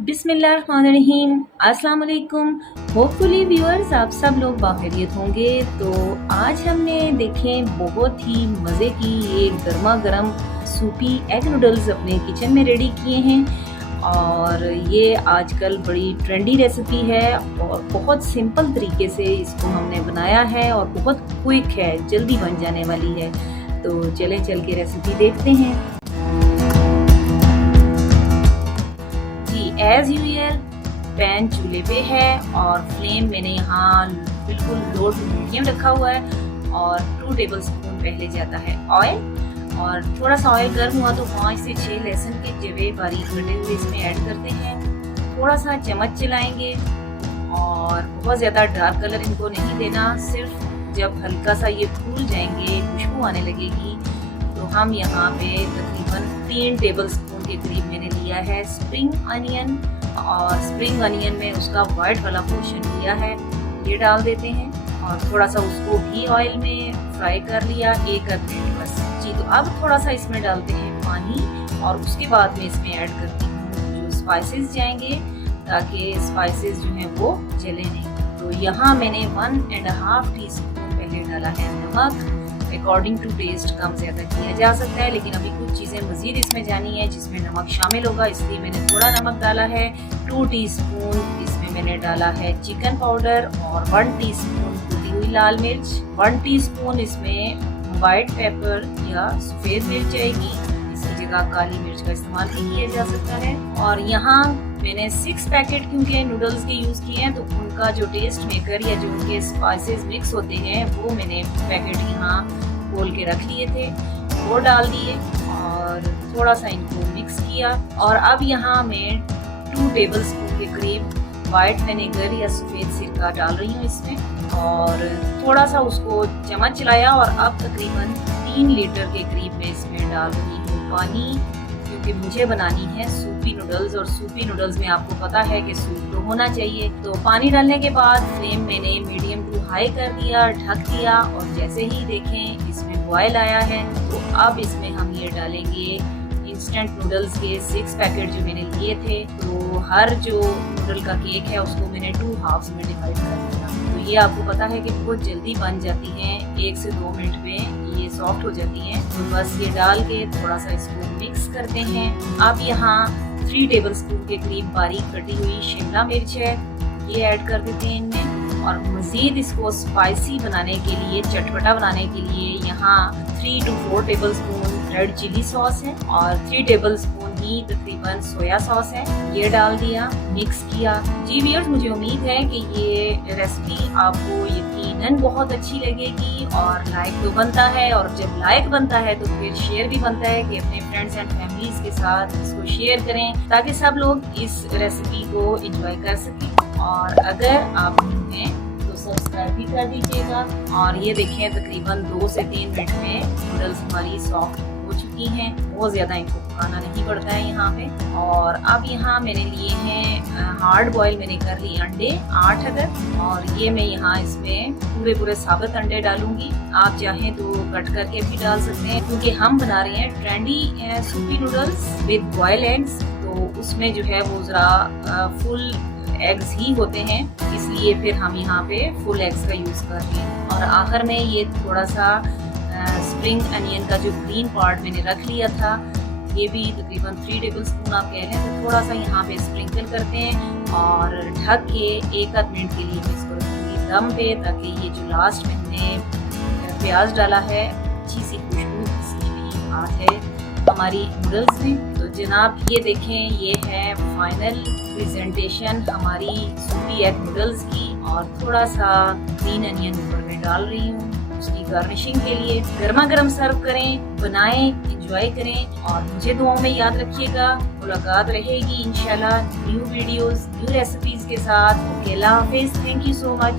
बिस्मिल्लाहिर्रहमानिर्रहीम। अस्सलाम वालेकुम। होपफुली व्यूअर्स आप सब लोग बाखैरियत होंगे। तो आज हमने देखें बहुत ही मज़े की ये गर्मा गर्म सूपी एग नूडल्स अपने किचन में रेडी किए हैं। और ये आजकल बड़ी ट्रेंडी रेसिपी है और बहुत सिंपल तरीके से इसको हमने बनाया है और बहुत क्विक है, जल्दी बन जाने वाली है। तो चलें चल के रेसिपी देखते हैं। एज़ यूजुअल पैन चूल्हे पे है और फ्लेम मैंने यहाँ बिल्कुल लो टू मीडियम रखा हुआ है और 2 टेबल स्पून पहले जाता है ऑयल। और थोड़ा सा ऑयल गर्म हुआ तो 5 से 6 लहसुन के जवे बारीक कटे हुए इसमें ऐड करते हैं। थोड़ा सा चम्मच चलाएंगे और बहुत ज़्यादा डार्क कलर इनको नहीं देना, सिर्फ जब हल्का सा ये फूल जाएंगे, खुशबू आने लगेगी, तो हम यहाँ पे तकरीबन 3 टेबल स्पून के करीब मैंने लिया है स्प्रिंग अनियन। और स्प्रिंग अनियन में उसका वाइट वाला पोर्शन लिया है, ये डाल देते हैं और थोड़ा सा उसको भी ऑयल में फ्राई कर लिया 1 मिनट बस जी। तो अब थोड़ा सा इसमें डालते हैं पानी और उसके बाद में इसमें ऐड करती हूँ जो स्पाइसेस जाएंगे, ताकि स्पाइसेस जो हैं वो जले नहीं। तो यहाँ मैंने 1.5 टीस्पून पहले डाला है नमक। अकॉर्डिंग टू टेस्ट कम ज़्यादा किया जा सकता है, लेकिन अभी कुछ चीज़ें मज़ीद इसमें जानी है जिसमें नमक शामिल होगा, इसलिए मैंने थोड़ा नमक डाला है। 2 टीस्पून इसमें मैंने डाला है चिकन पाउडर और 1 टीस्पून कुटी हुई लाल मिर्च। 1 टीस्पून इसमें वाइट पेपर या सफ़ेद मिर्च आएगी, इसकी जगह काली मिर्च का इस्तेमाल भी किया जा सकता है। और यहाँ मैंने 6 पैकेट क्योंकि नूडल्स के यूज़ किए हैं, तो उनका जो टेस्ट मेकर या जो उनके स्पाइसेस मिक्स होते हैं वो मैंने पैकेट यहाँ खोल के रख लिए थे, वो डाल दिए और थोड़ा सा इनको मिक्स किया। और अब यहाँ मैं 2 टेबल स्पून के करीब वाइट विनेगर या सफ़ेद सिरका डाल रही हूँ इसमें और थोड़ा सा उसको चम्मच चलाया। और अब तकरीबन 3 लीटर के करीब मैं इसमें डाल रही हूँ पानी, क्योंकि मुझे बनानी है सूपी नूडल्स और सूपी नूडल्स में आपको पता है कि सूप तो होना चाहिए। तो पानी डालने के बाद फ्लेम मैंने मीडियम टू हाई कर दिया, ढक दिया और जैसे ही देखें इसमें बॉयल आया है तो अब इसमें हम ये डालेंगे इंस्टेंट नूडल्स के 6 पैकेट जो मैंने लिए थे। तो हर जो नूडल का केक है उसको मैंने 2 हाफ्स में डिवाइड कर दिया। तो ये आपको पता है कि बहुत जल्दी बन जाती हैं, 1 से 2 मिनट में ये सॉफ्ट हो जाती हैं। तो बस ये डाल के थोड़ा सा इसको मिक्स करते हैं। अब यहाँ 3 टेबल स्पून के करीब बारीक कटी हुई शिमला मिर्च है, ये ऐड कर देते हैं इनमें। और मज़ीद इसको स्पाइसी बनाने के लिए, चटपटा बनाने के लिए यहाँ 3 to 4 tablespoon red chilli sauce है और 3 टेबल स्पून ही तकरीबन सोया सॉस है, ये डाल दिया, मिक्स किया। जी व्यूअर्स, मुझे उम्मीद है कि ये रेसिपी आपको यकीनन बहुत अच्छी लगेगी और लाइक तो बनता है, और जब लाइक बनता है तो फिर शेयर भी बनता है कि अपने फ्रेंड्स एंड फैमिलीज के साथ इसको शेयर करें ताकि सब लोग इस रेसिपी को एंजॉय कर सकें। और अगर आप न्यू हैं तो सब्सक्राइब भी कर दीजिएगा। और ये देखें तकरीबन 2 से 3 मिनट में नूडल्स हमारी सॉफ्ट हो चुकी हैं, बहुत ज़्यादा इनको पकाना नहीं पड़ता है यहाँ पे। और अब यहाँ मैंने लिए हैं हार्ड बॉयल, मैंने कर लिए अंडे 8 अदद, और ये मैं यहाँ इसमें पूरे साबित अंडे डालूंगी। आप चाहें तो कट करके भी डाल सकते हैं, क्योंकि हम बना रहे हैं trendy soupy noodles with boil eggs, तो उसमें जो है वो ज़रा फुल एग्स ही होते हैं, इसलिए फिर हम यहाँ पे फुल एग्स का यूज़ कर रहे हैं। और आखिर में ये थोड़ा सा स्प्रिंग अनियन का जो ग्रीन पार्ट मैंने रख लिया था, ये भी तकरीबन 3 टेबल स्पून आप कह रहे हैं, तो थोड़ा सा यहाँ पे स्प्रिंकल करते हैं और ढक के 1 मिनट के लिए मैं इसको रखूँगी दम पे, ताकि ये जो लास्ट में हमने प्याज डाला है अच्छी सी खुशबू इसकी भी आ है हमारी नूडल्स में। तो जनाब ये देखें, ये है फाइनल प्रेजेंटेशन हमारी सूपी एग नूडल्स की। और थोड़ा सा ग्रीन अनियन ऊपर में डाल रही हूँ उसकी गार्निशिंग के लिए। गर्मा गर्म सर्व करें, बनाएं, एंजॉय करें और मुझे दुआओं में याद रखिएगा। मुलाकात रहेगी इंशाल्लाह न्यू वीडियोस, न्यू रेसिपीज के साथ। अल्लाह हाफिज़, थैंक यू सो मच।